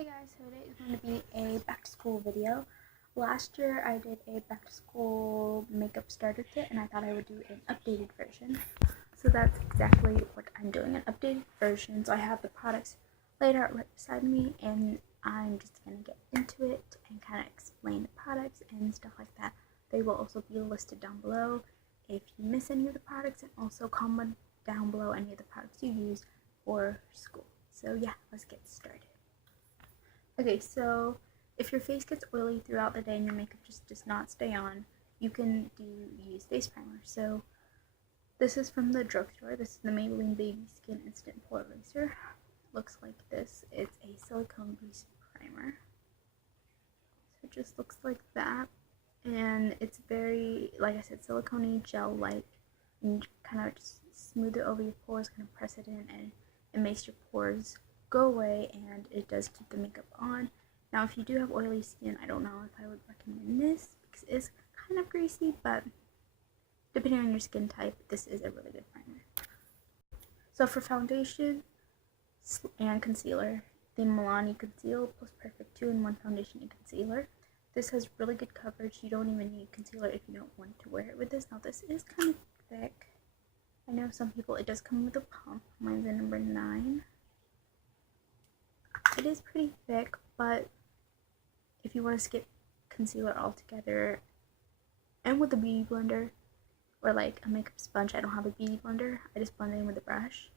Hey guys, so today is going to be a back to school video. Last year I did a back to school makeup starter kit and I thought I would do an updated version. So that's exactly what I'm doing, an updated version. So I have the products laid out right beside me and I'm just going to get into it and kind of explain the products and stuff like that. They will also be listed down below if you miss any of the products, and also comment down below any of the products you use for school. So yeah, let's get started. Okay, so if your face gets oily throughout the day and your makeup just does not stay on, you can use face primer. So this is from the drugstore. This is the Maybelline Baby Skin Instant Pore Eraser. Looks like this. It's a silicone grease primer. So it just looks like that. And it's very, like I said, silicone gel-like. And kind of just smooth it over your pores, kind of press it in, and it makes your pores go away, and it does keep the makeup on. Now if you do have oily skin, I don't know if I would recommend this because it's kind of greasy, but depending on your skin type, this is a really good primer. So for foundation and concealer, the Milani Conceal Plus Perfect 2-in-1 foundation and concealer. This has really good coverage. You don't even need concealer if you don't want to wear it with this. Now this is kind of thick. I know some people, it does come with a pump. Mine's a number 9. It is pretty thick, but if you want to skip concealer altogether, and with a beauty blender or like a makeup sponge, I don't have a beauty blender, I just blend it in with a brush,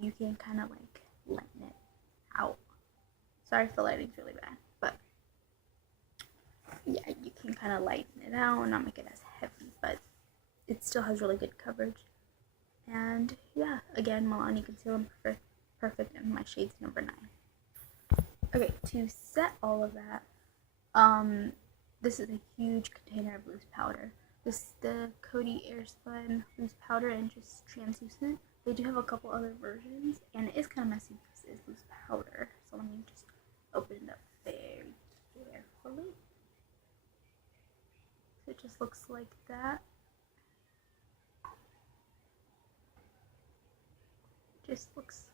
you can kind of like lighten it out. Sorry if the lighting's really bad, but yeah, you can kind of lighten it out and not make it as heavy, but it still has really good coverage. And yeah, again, Milani Conceal Perfect, and my shade's number 9. Okay, to set all of that, this is a huge container of loose powder. This is the Coty Airspun loose powder and just translucent. They do have a couple other versions, and it is kind of messy because it is loose powder. So let me just open it up very carefully. So it just looks like that. Just looks,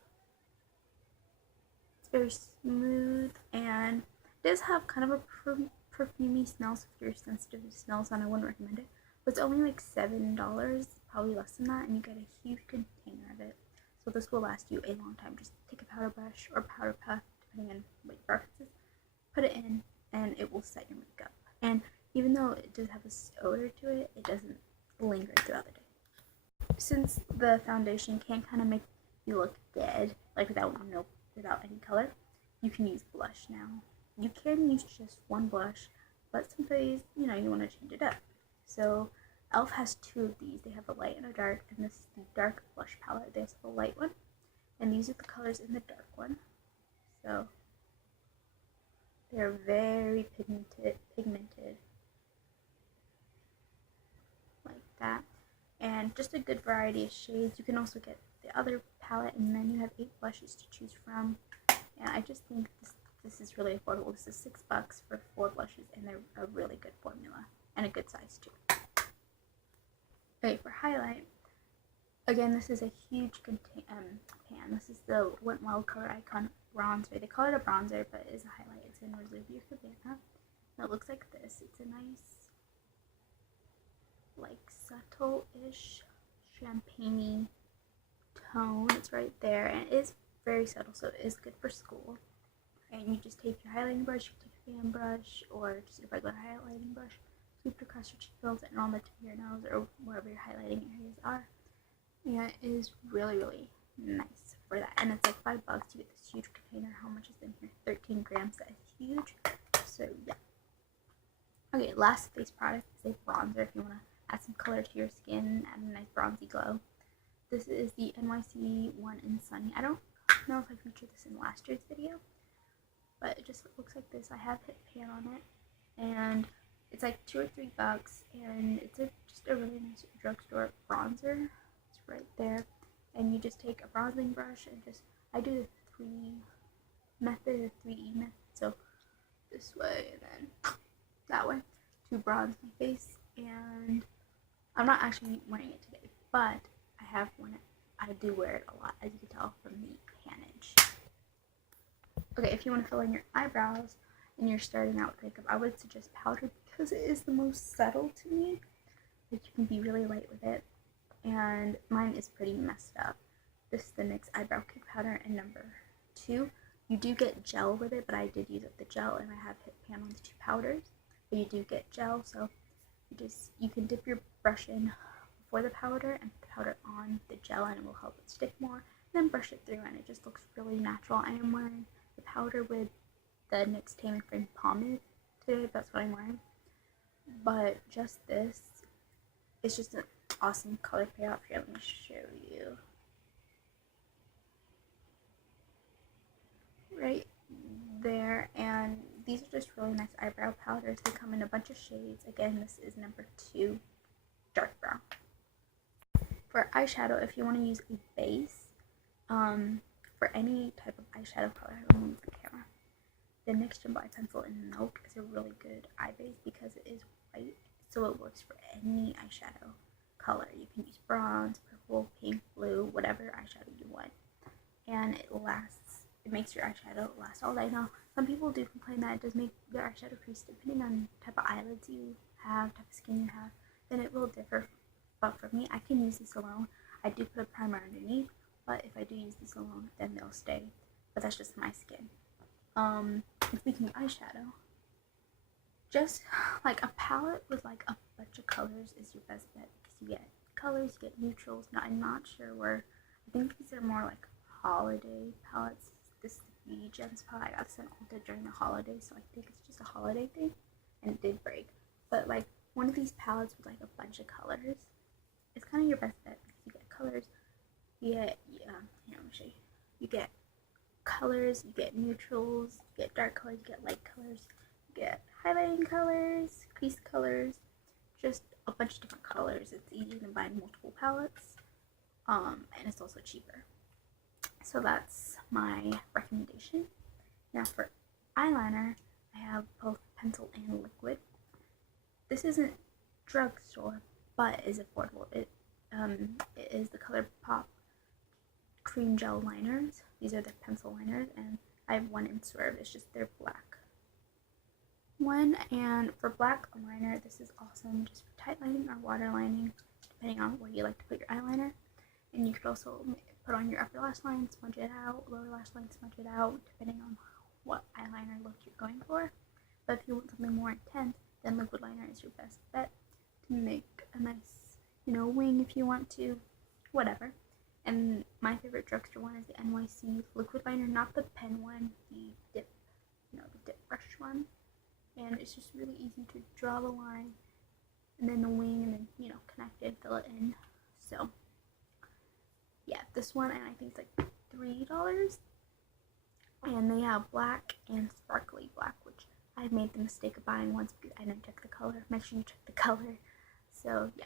it's very smooth, and it does have kind of a perfumey smell, so if you're sensitive to smells, then I wouldn't recommend it. But it's only like $7, probably less than that, and you get a huge container of it. So this will last you a long time. Just take a powder brush or powder puff, depending on what your preference is, put it in, and it will set your makeup. And even though it does have this odor to it, it doesn't linger throughout the day. Since the foundation can kind of make you look dead, like without any color, you can use blush now. You can use just one blush, but some days, you know, you want to change it up. So e.l.f. has 2 of these. They have a light and a dark, and this is the dark blush palette. They have the light one, and these are the colors in the dark one. So they're very pigmented like that, and just a good variety of shades. You can also get the other palette, and then you have 8 blushes to choose from. And I just think this is really affordable. This is $6 for 4 blushes, and they're a really good formula and a good size too. Okay, for highlight, again, this is a huge pan. This is the Wet Wild Color Icon bronzer. They call it a bronzer, but it is a highlight. It's in Reserve Your Cabana. And it looks like this. It's a nice, like, subtle-ish champagne-y tone. It's right there, and it is very subtle, so it is good for school. And you just take your highlighting brush, you take a fan brush, or just a regular highlighting brush, sweep it across your cheekbones and on the tip of your nose, or wherever your highlighting areas are. And it is really, really nice for that. And it's like $5. You get this huge container. How much is in here? 13 grams. That is huge. So yeah. Okay, last face product is a bronzer. If you want to add some color to your skin, add a nice bronzy glow. This is the NYC one in Sunny. I don't know if I featured this in last year's video, but it just looks like this. I have hit pan on it, and it's like $2 or $3, and it's just a really nice drugstore bronzer. It's right there, and you just take a bronzing brush and I do the 3E method, so this way and then that way to bronze my face. And I'm not actually wearing it today, but I have worn it. I do wear it a lot, as you can tell from the panage. Okay, if you want to fill in your eyebrows and you're starting out with makeup, I would suggest powder because it is the most subtle to me. Like, you can be really light with it, and mine is pretty messed up. This is the NYX Eyebrow Cake Powder in number 2. You do get gel with it, but I did use up the gel, and I have hit pan on the 2 powders. But you do get gel, so you can dip your brush in before the powder and put the powder on the gel, and it will help it stick more. Then brush it through, and it just looks really natural. I am wearing the powder with the NYX Tame and Frame Pomade today. That's what I'm wearing. But just this, it's just an awesome color payoff. Here, let me show you. Right there, and these are just really nice eyebrow powders. They come in a bunch of shades. Again, this is number 2, dark brown. For eyeshadow, if you want to use a base, for any type of eyeshadow color, I'm going to move the camera. The NYX Jumbo Eye Pencil in Milk is a really good eye base because it is white, so it works for any eyeshadow color. You can use bronze, purple, pink, blue, whatever eyeshadow you want, and it lasts. It makes your eyeshadow last all day. Now, some people do complain that it does make their eyeshadow crease, depending on type of eyelids you have, type of skin you have, then it will differ. But for me, I can use this alone. I do put a primer underneath, but if I do use this alone, then they'll stay. But that's just my skin. Speaking of eyeshadow, just like a palette with like a bunch of colors is your best bet because you get colors, you get neutrals. Now, I'm not sure where. I think these are more like holiday palettes. This is the Beauty Gems palette. I got this in Ulta during the holidays, so I think it's just a holiday thing, and it did break. But like one of these palettes with like a bunch of colors, it's kind of your best bet because you get colors. Here, let me show you. You get colors, you get neutrals, you get dark colors, you get light colors, you get highlighting colors, crease colors, just a bunch of different colors. It's easy to buy multiple palettes, and it's also cheaper. So that's my recommendation. Now for eyeliner, I have both pencil and liquid. This isn't Drugstore, but is affordable. It is the Colourpop cream gel liners. These are the pencil liners, and I have one in Swerve. It's just their black one. And for black liner, this is awesome just for tight lining or water lining, depending on where you like to put your eyeliner. And you could also put on your upper lash line, smudge it out, lower lash line, smudge it out, depending on what eyeliner look you're going for. But if you want something more intense, then liquid liner is your best bet to make a nice, wing if you want to, whatever. And my favorite Drugstore one is the NYC liquid liner, not the pen one, the dip, the dip brush one. And it's just really easy to draw the line, and then the wing, and then, connect it, fill it in. So yeah, this one, and I think it's like $3, and they have black and sparkly black, which I made the mistake of buying once because I didn't check the color. Make sure you check the color. So yeah.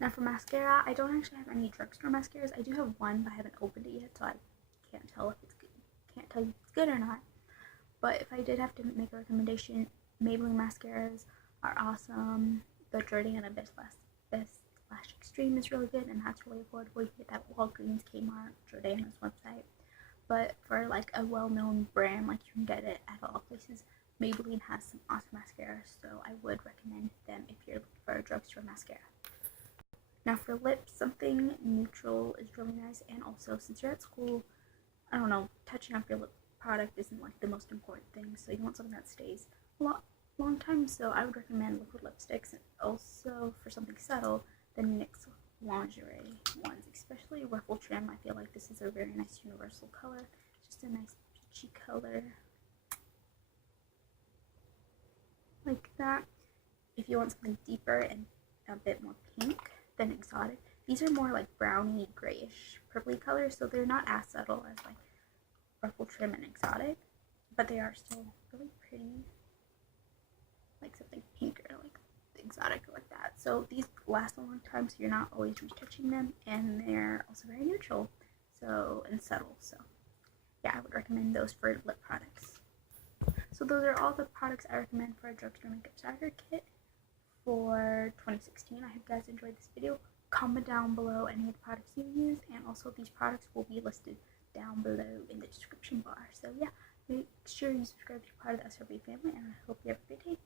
Now for mascara, I don't actually have any Drugstore mascaras. I do have one, but I haven't opened it yet, so I can't tell if it's good. Can't tell you if it's good or not. But if I did have to make a recommendation, Maybelline mascaras are awesome. The Jordana Best Lash Extreme is really good, and that's really affordable. You can get that at Walgreens, Kmart, Jordana's website. But for like a well-known brand, like you can get it at all places, Maybelline has some awesome mascaras, so I would recommend them if you're looking for a drugstore mascara. Now for lips, something neutral is really nice, and also since you're at school, I don't know, touching up your lip product isn't like the most important thing, so you want something that stays a long time, so I would recommend liquid lipsticks. And also for something subtle, the NYX lingerie ones, especially ruffle trim. I feel like this is a very nice universal color, just a nice peachy color like that. If you want something deeper and a bit more pink, then exotic. These are more like browny grayish purpley colors, so they're not as subtle as like ruffle trim and exotic, but they are still really pretty, like something pinker, like exotic, like that. So these last a long time, so you're not always retouching them, and they're also very neutral, and subtle. So yeah, I would recommend those for lip products. So those are all the products I recommend for a drugstore makeup starter kit for 2016. I hope you guys enjoyed this video. Comment down below any of the products you use, and also these products will be listed down below in the description bar. So yeah, make sure you subscribe to be part of the SRB family, and I hope you have a great day.